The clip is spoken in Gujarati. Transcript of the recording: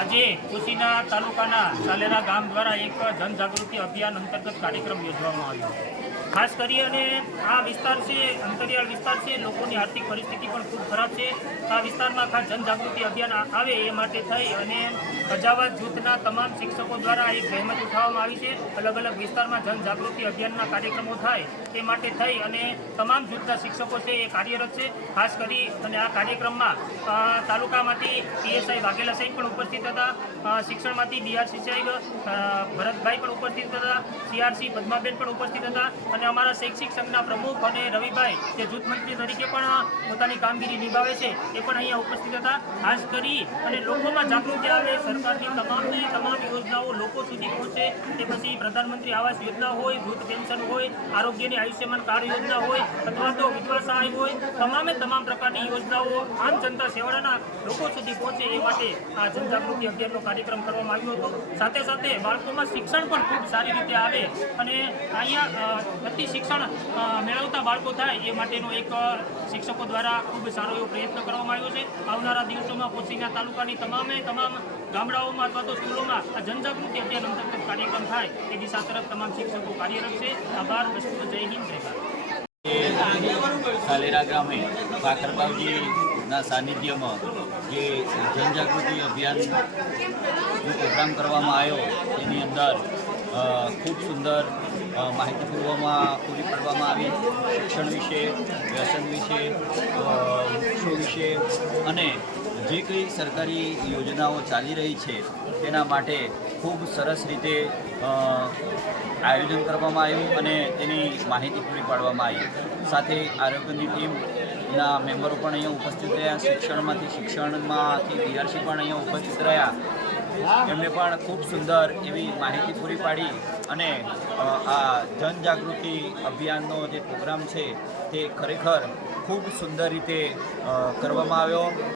આજે ખુશીના તાલુકાના સાલેરા ગામ દ્વારા એક જનજાગૃતિ અભિયાન અંતર્ગત કાર્યક્રમ યોજવામાં આવ્યો. ખાસ કરી અને આ વિસ્તાર છે, અંતરિયાળ વિસ્તાર છે, લોકોની આર્થિક પરિસ્થિતિ પણ ખૂબ ખરાબ છે. આ વિસ્તારમાં ખાસ જનજાગૃતિ અભિયાન આવે એ માટે થઈ અને અજાવત જૂથના તમામ શિક્ષકો દ્વારા એક જહેમત ઉઠાવવામાં આવી છે. અલગ અલગ વિસ્તારમાં જનજાગૃતિ અભિયાનના કાર્યક્રમો થાય તે માટે થઈ અને તમામ જૂથના શિક્ષકો છે એ કાર્યરત છે. ખાસ કરી અને આ કાર્યક્રમમાં તાલુકામાંથી પીએસઆઈ વાઘેલા સાહેબ પણ ઉપસ્થિત હતા. શિક્ષણમાંથી ડીઆરસી સાહેબ ભરતભાઈ પણ ઉપસ્થિત હતા. સીઆરસી પદ્માબેન પણ ઉપસ્થિત હતા. અને અમારા શૈક્ષિક સંઘના પ્રમુખ અને રવિભાઈ, જે જૂથ મંત્રી તરીકે પણ પોતાની કામગીરી નિભાવે છે, એ પણ અહીંયા ઉપસ્થિત હતા. ખાસ કરી અને લોકોમાં જાગૃતિ આવે સરકારની તમામને તમામ યોજનાઓ લોકો સુધી પહોંચે તે પછી પ્રધાનમંત્રી આવાસ યોજના હોય, વૃદ્ધ પેન્શન હોય, આરોગ્યની આયુષ્યમાન કાર્ડ યોજના હોય અથવા તો વિધવા સહાય હોય, તમામે તમામ પ્રકારની યોજનાઓ આમ જનતા સેવાળાના લોકો સુધી પહોંચે એ માટે આ જનજાગૃતિ અભિયાનનો કાર્યક્રમ કરવામાં આવ્યો હતો. સાથે સાથે બાળકોમાં શિક્ષણ પણ ખૂબ સારી રીતે આવે અને અહીંયા અતિ શિક્ષણ મેળવતા બાળકો થાય એ માટેનો એક શિક્ષકો દ્વારા ખૂબ સારો એવો પ્રયત્ન કરવામાં આવ્યો છે. આવનારા દિવસોમાં પોશીના તાલુકાની તમામે તમામ ગામડાઓમાં અથવા તો સ્કૂલોમાં આ જનજાગૃતિ અભિયાન અંતર્ગત કાર્યક્રમ થાય એ દિશા તરફ તમામ શિક્ષકો કાર્યરત છે. આભાર વસ્તુ જય હિન્દ, જય ભારત. સાલેરા ગામે ભાખરબાવજીના સાનિધ્યમાં જે જનજાગૃતિ અભિયાનનો પ્રોગ્રામ કરવામાં આવ્યો, એની અંદર ખૂબ સુંદર માહિતી પૂર્વમાં પૂરી પાડવામાં આવી. શિક્ષણ વિશે, વ્યસન વિશે વૃક્ષો વિશે અને જે કંઈ સરકારી યોજનાઓ ચાલી રહી છે, તેના માટે ખૂબ સરસ રીતે આયોજન કરવામાં આવ્યું અને તેની માહિતી પૂરી પાડવામાં આવી. સાથે આરોગ્યની ટીમના મેમ્બરો પણ અહીંયા ઉપસ્થિત રહ્યા, શિક્ષણમાંથી શિક્ષણમાંથી ડીઆરસી પણ અહીંયા ઉપસ્થિત રહ્યા. એમને પણ ખૂબ સુંદર એવી માહિતી પૂરી પાડી અને આ જનજાગૃતિ અભિયાનનો જે પ્રોગ્રામ છે, તે ખરેખર ખૂબ સુંદર રીતે કરવામાં આવ્યો.